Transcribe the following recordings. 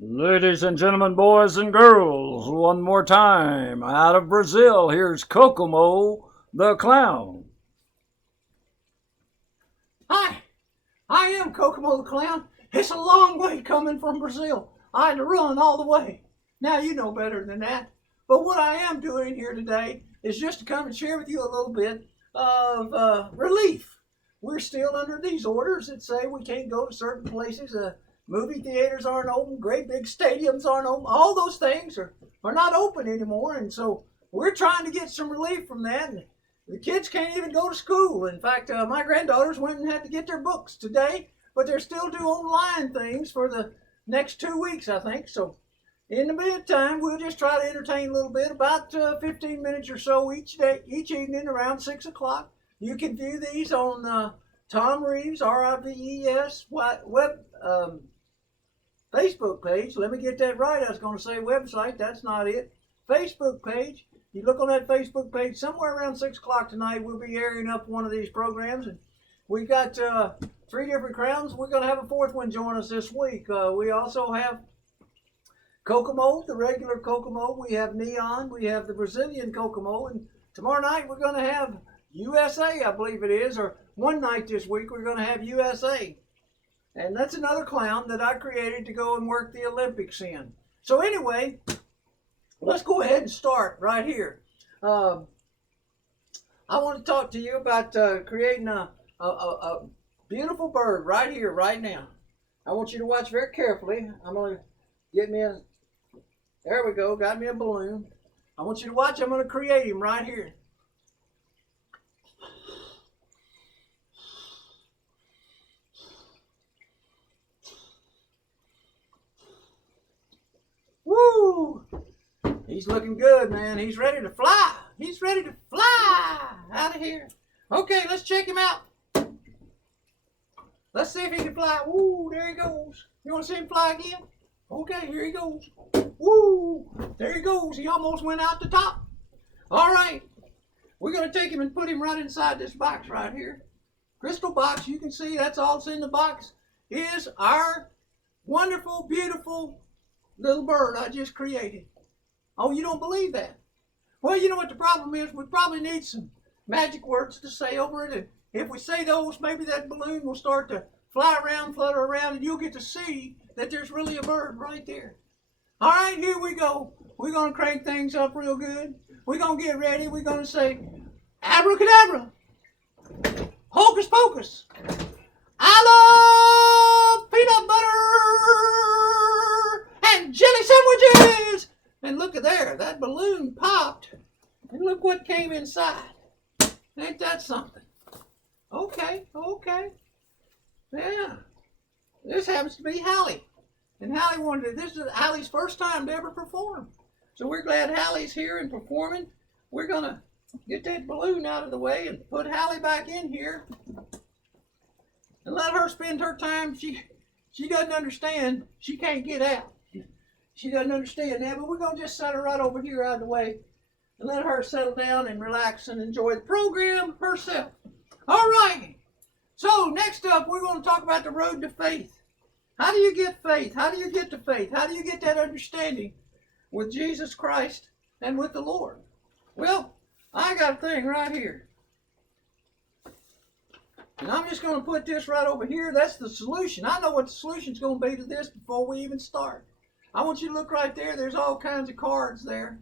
Ladies and gentlemen, boys and girls, one more time, out of Brazil, here's Kokomo the Clown. Hi, I am Kokomo the Clown. It's a long way coming from Brazil. I had to run all the way. Now you know better than that. But what I am doing here today is just to come and share with you a little bit of relief. We're still under these orders that say we can't go to certain places. Movie theaters aren't open. Great big stadiums aren't open. All those things are not open anymore. And so we're trying to get some relief from that. And the kids can't even go to school. In fact, my granddaughters went and had to get their books today, but they're still doing online things for the next 2 weeks, I think. So in the meantime, we'll just try to entertain a little bit, about 15 minutes or so each day, each evening around 6 o'clock. You can view these on Tom Reeves, Rives, web Facebook page. Let me get that right. I was going to say website. That's not it. Facebook page. You look on that Facebook page, somewhere around 6 o'clock tonight, we'll be airing up one of these programs. And we got 3 different crowns. We're going to have a 4th one join us this week. We also have Kokomo, the regular Kokomo. We have Neon. We have the Brazilian Kokomo. And tomorrow night, we're going to have USA, I believe it is. Or one night this week, we're going to have USA. And that's another clown that I created to go and work the Olympics in. So anyway, let's go ahead and start right here. I want to talk to you about creating a beautiful bird right here, right now. I want you to watch very carefully. I'm going to get me a, there we go, got me a balloon. I want you to watch. I'm going to create him right here. Woo! He's looking good, man. He's ready to fly. He's ready to fly out of here. Okay, let's check him out. Let's see if he can fly. Woo, there he goes. You want to see him fly again? Okay, here he goes. Woo, there he goes. He almost went out the top. All right, we're going to take him and put him right inside this box right here. Crystal box, you can see that's all that's in the box is our wonderful, beautiful little bird I just created. Oh, you don't believe that? Well, you know what the problem is? We probably need some magic words to say over it. And if we say those, maybe that balloon will start to fly around, flutter around, and you'll get to see that there's really a bird right there. All right, here we go. We're going to crank things up real good. We're going to get ready. We're going to say, abracadabra, hocus pocus, I love peanut butter and jelly sandwiches. And look at there, that balloon popped. And look what came inside. Ain't that something? Okay. Yeah. This happens to be Hallie. And Hallie this is Hallie's first time to ever perform. So we're glad Hallie's here and performing. We're going to get that balloon out of the way and put Hallie back in here. And let her spend her time. She doesn't understand. She can't get out. She doesn't understand that, but we're going to just set her right over here out of the way and let her settle down and relax and enjoy the program herself. All right. So next up, we're going to talk about the road to faith. How do you get faith? How do you get to faith? How do you get that understanding with Jesus Christ and with the Lord? Well, I got a thing right here. And I'm just going to put this right over here. That's the solution. I know what the solution's going to be to this before we even start. I want you to look right there. There's all kinds of cards there.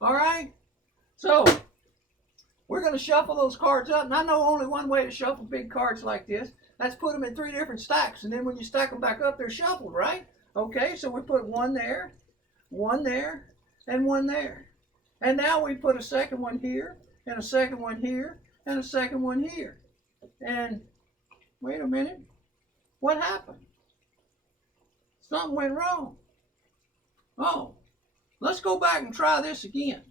All right? So, we're going to shuffle those cards up. And I know only one way to shuffle big cards like this. That's put them in 3 different stacks. And then when you stack them back up, they're shuffled, right? Okay, so we put one there, and one there. And now we put a second one here, and a second one here, and a second one here. And, wait a minute. What happened? Something went wrong. Oh, let's go back and try this again.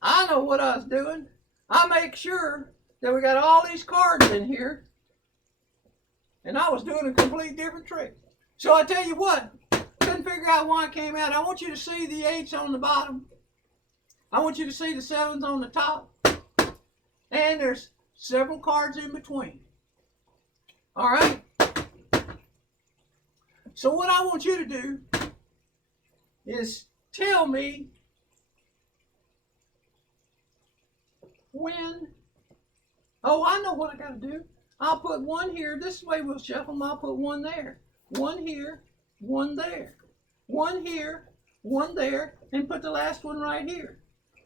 I know what I was doing. I make sure that we got all these cards in here. And I was doing a complete different trick. So I tell you what, couldn't figure out why it came out. I want you to see the 8s on the bottom. I want you to see the 7s on the top. And there's several cards in between. All right? So what I want you to do is tell me when. Oh, I know what I got to do. I'll put one here. This way we'll shuffle them. I'll put one there. One here, one there. One here, one there, and put the last one right here.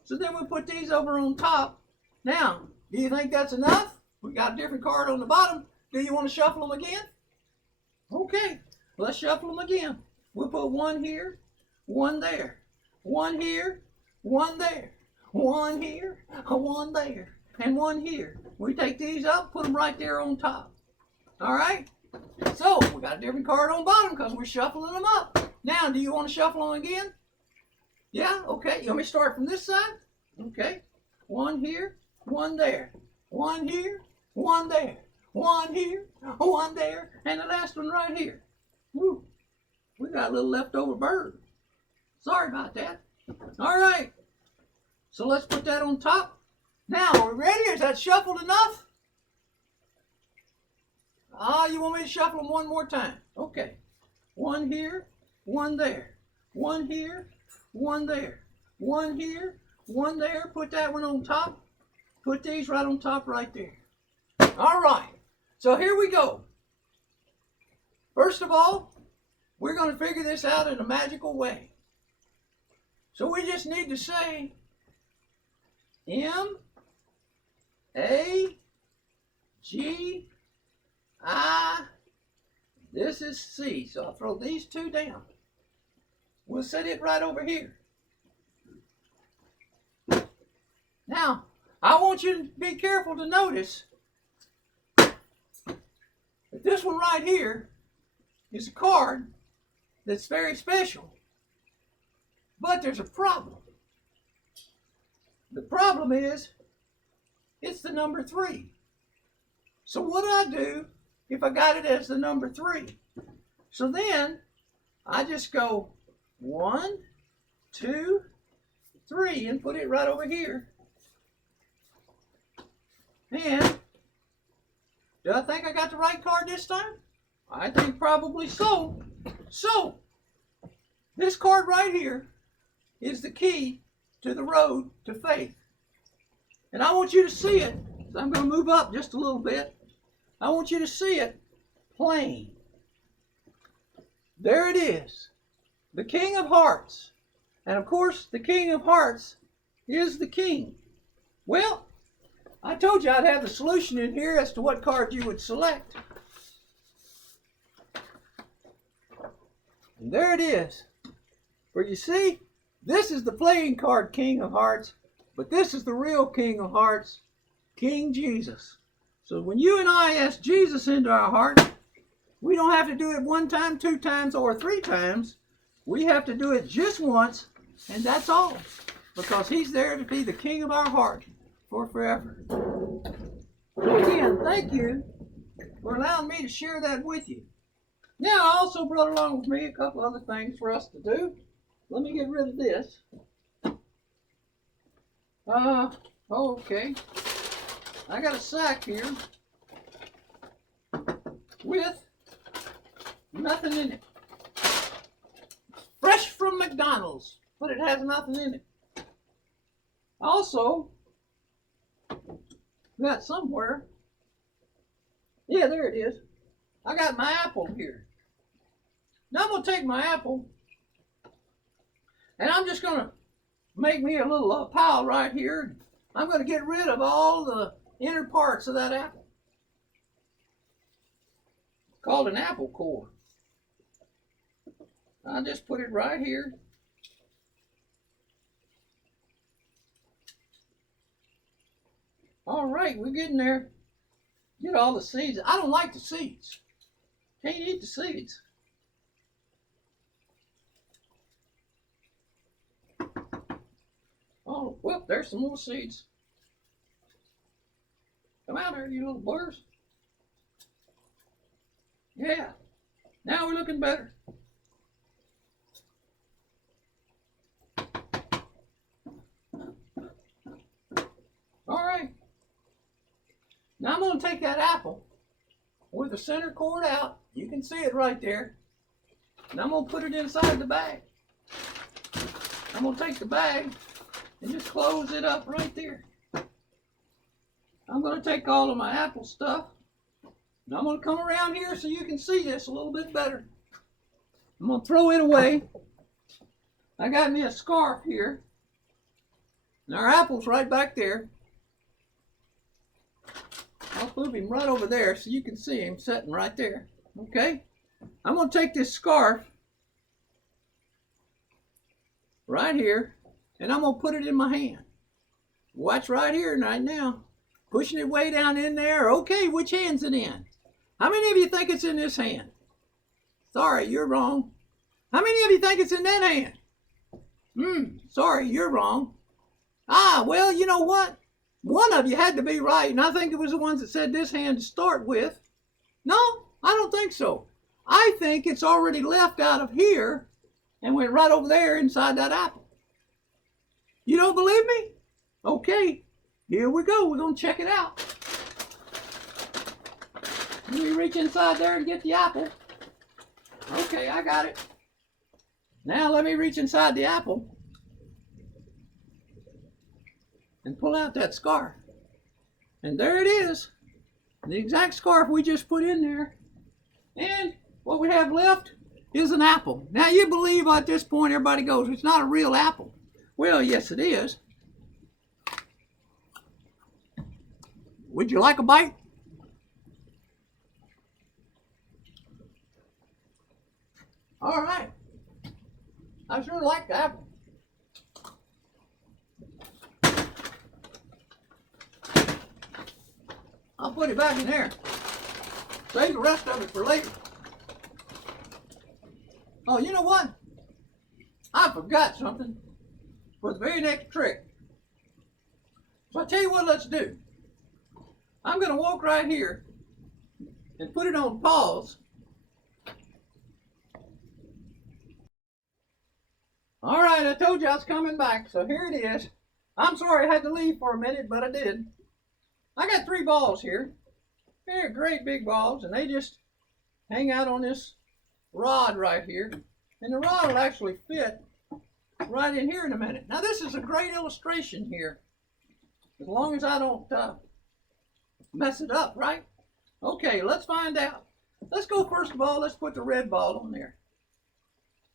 So then we'll put these over on top. Now, do you think that's enough? We got a different card on the bottom. Do you want to shuffle them again? Okay, let's shuffle them again. We'll put one here, one there. One here, one there. One here, one there, and one here. We take these up, put them right there on top. All right? So, we got a different card on bottom because we're shuffling them up. Now, do you want to shuffle them again? Yeah? Okay. You want me to start from this side? Okay. One here, one there. One here, one there. One here, one there, and the last one right here. Woo. We got a little leftover bird. Sorry about that. All right. So let's put that on top. Now, are we ready? Is that shuffled enough? You want me to shuffle them one more time? Okay. One here, one there. One here, one there. One here, one there. Put that one on top. Put these right on top right there. All right. So here we go. First of all, we're going to figure this out in a magical way. So we just need to say M-A-G-I. This is C. So I'll throw these two down. We'll set it right over here. Now, I want you to be careful to notice that this one right here is a card that's very special. But there's a problem. The problem is it's the number 3. So what do I do if I got it as the number 3? So then I just go 1, 2, 3 and put it right over here. And do I think I got the right card this time? I think probably so. So this card right here is the key to the road to faith. And I want you to see it. So I'm going to move up just a little bit. I want you to see it plain. There it is. The King of Hearts. And of course, the King of Hearts is the king. Well, I told you I'd have the solution in here as to what card you would select. And there it is. For you see, this is the playing card King of Hearts, but this is the real King of Hearts, King Jesus. So when you and I ask Jesus into our heart, we don't have to do it 1 time, 2 times, or 3 times. We have to do it just once, and that's all. Because he's there to be the King of our heart for forever. So again, thank you for allowing me to share that with you. Now, I also brought along with me a couple other things for us to do. Let me get rid of this. Okay. I got a sack here with nothing in it. Fresh from McDonald's, but it has nothing in it. Also, got somewhere. Yeah, there it is. I got my apple here. Now I'm going to take my apple and I'm just going to make me a little pile right here. I'm going to get rid of all the inner parts of that apple. It's called an apple core. I'll just put it right here. All right, we're getting there. Get all the seeds. I don't like the seeds. Can't eat the seeds. Oh, well, there's some more seeds. Come out here, you little buggers. Yeah. Now we're looking better. All right. Now I'm going to take that apple with the center cord out. You can see it right there. And I'm going to put it inside the bag. I'm going to take the bag and just close it up right there. I'm going to take all of my apple stuff, and I'm going to come around here so you can see this a little bit better. I'm going to throw it away. I got me a scarf here, and our apple's right back there. I'll move him right over there so you can see him sitting right there. Okay? I'm going to take this scarf right here, and I'm going to put it in my hand. Watch right here right now. Pushing it way down in there. Okay, which hand's it in? How many of you think it's in this hand? Sorry, you're wrong. How many of you think it's in that hand? Sorry, you're wrong. Well, you know what? One of you had to be right, and I think it was the ones that said this hand to start with. No, I don't think so. I think it's already left out of here and went right over there inside that apple. You don't believe me? Okay, here we go. We're going to check it out. Let me reach inside there and get the apple. Okay, I got it. Now let me reach inside the apple and pull out that scarf. And there it is. The exact scarf we just put in there. And what we have left is an apple. Now you believe at this point everybody goes, it's not a real apple. Well, yes it is. Would you like a bite? All right. I sure like the apple. I'll put it back in there. Save the rest of it for later. Oh, you know what? I forgot something for the very next trick. So I'll tell you what let's do. I'm going to walk right here and put it on pause. All right, I told you I was coming back, so here it is. I'm sorry I had to leave for a minute, but I did. I got 3 balls here. They're great big balls, and they just hang out on this rod right here. And the rod will actually fit right in here in a minute. Now this is a great illustration here, as long as I don't mess it up, right? Okay, let's find out. Let's go first of all, let's put the red ball on there.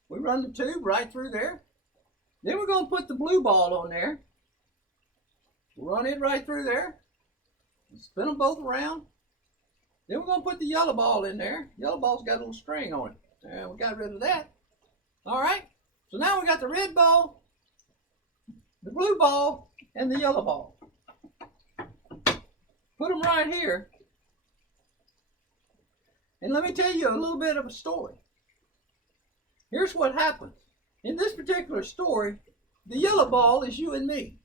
We run the tube right through there. Then we're going to put the blue ball on there. Run it right through there. Spin them both around. Then we're going to put the yellow ball in there. Yellow ball's got a little string on it. And we got rid of that. All right. So now we got the red ball, the blue ball, and the yellow ball. Put them right here. And let me tell you a little bit of a story. Here's what happens. In this particular story, the yellow ball is you and me.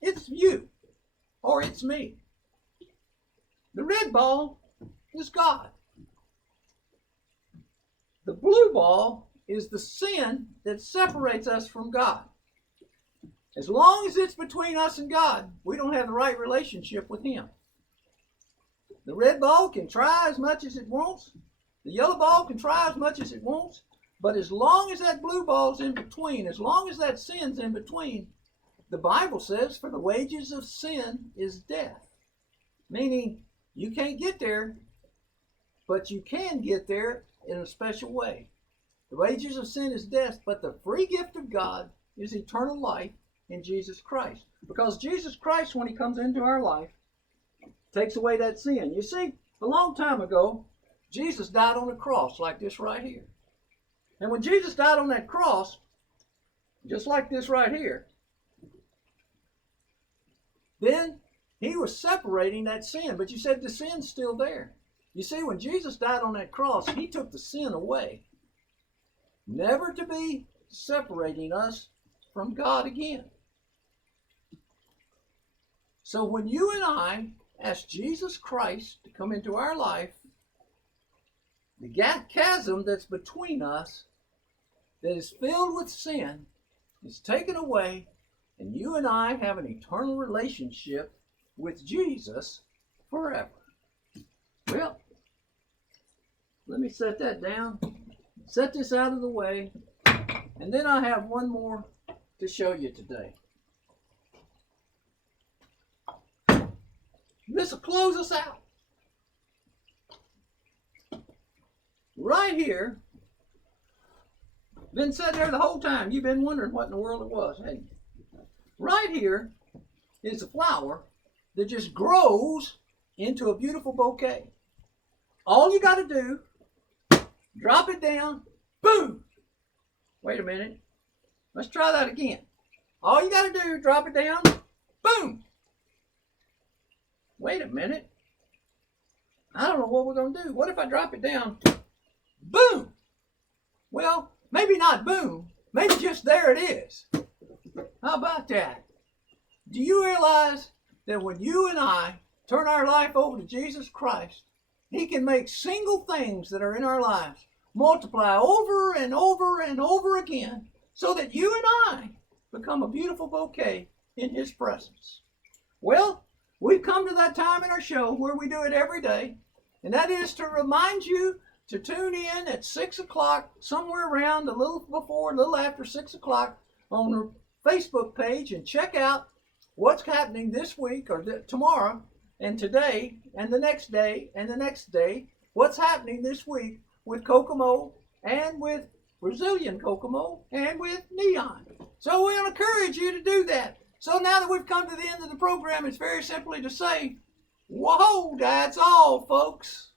It's you, or it's me. The red ball is God. The blue ball is the sin that separates us from God. As long as it's between us and God, we don't have the right relationship with Him. The red ball can try as much as it wants. The yellow ball can try as much as it wants. But as long as that blue ball's in between, as long as that sin's in between, the Bible says, for the wages of sin is death. Meaning, you can't get there, but you can get there in a special way. The wages of sin is death, but the free gift of God is eternal life in Jesus Christ. Because Jesus Christ, when He comes into our life, takes away that sin. You see, a long time ago, Jesus died on a cross like this right here. And when Jesus died on that cross, just like this right here, then He was separating that sin. But you said the sin's still there. You see, when Jesus died on that cross, He took the sin away, never to be separating us from God again. So when you and I ask Jesus Christ to come into our life, the chasm that's between us, that is filled with sin, is taken away, and you and I have an eternal relationship with Jesus forever. Well, let me set that down. set this out of the way, and then I have one more to show you today. This will close us out. Right here, been sitting there the whole time. You've been wondering what in the world it was, hadn't you? Right here is a flower that just grows into a beautiful bouquet. All you got to do, drop it down, boom. Wait a minute. Let's try that again. All you got to do, drop it down, boom. Wait a minute. I don't know what we're going to do. What if I drop it down, boom? Well, maybe not boom. Maybe just there it is. How about that? Do you realize that when you and I turn our life over to Jesus Christ, He can make single things that are in our lives multiply over and over and over again so that you and I become a beautiful bouquet in His presence? Well, we've come to that time in our show where we do it every day, and that is to remind you to tune in at 6 o'clock, somewhere around a little before, a little after 6 o'clock on the Facebook page, and check out what's happening this week or tomorrow and today and the next day and the next day. What's happening this week with Kokomo and with Brazilian Kokomo and with Neon. So we'll encourage you to do that. So now that we've come to the end of the program, it's very simply to say, whoa, that's all, folks.